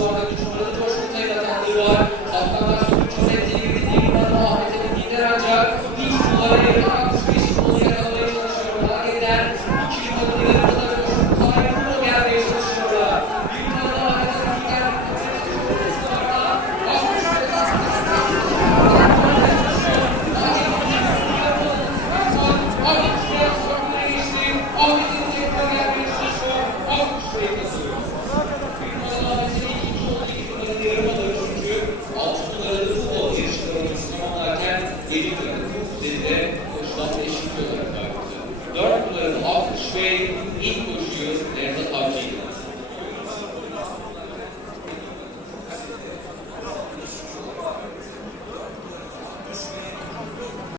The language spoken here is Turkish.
Sportler gesprochen, Torschütze, das hat die Wahl, auf der Maske. 7 liranın de koşulan eşit olarak ayrıldı. 4 liranın 60 ve ilk koşuyu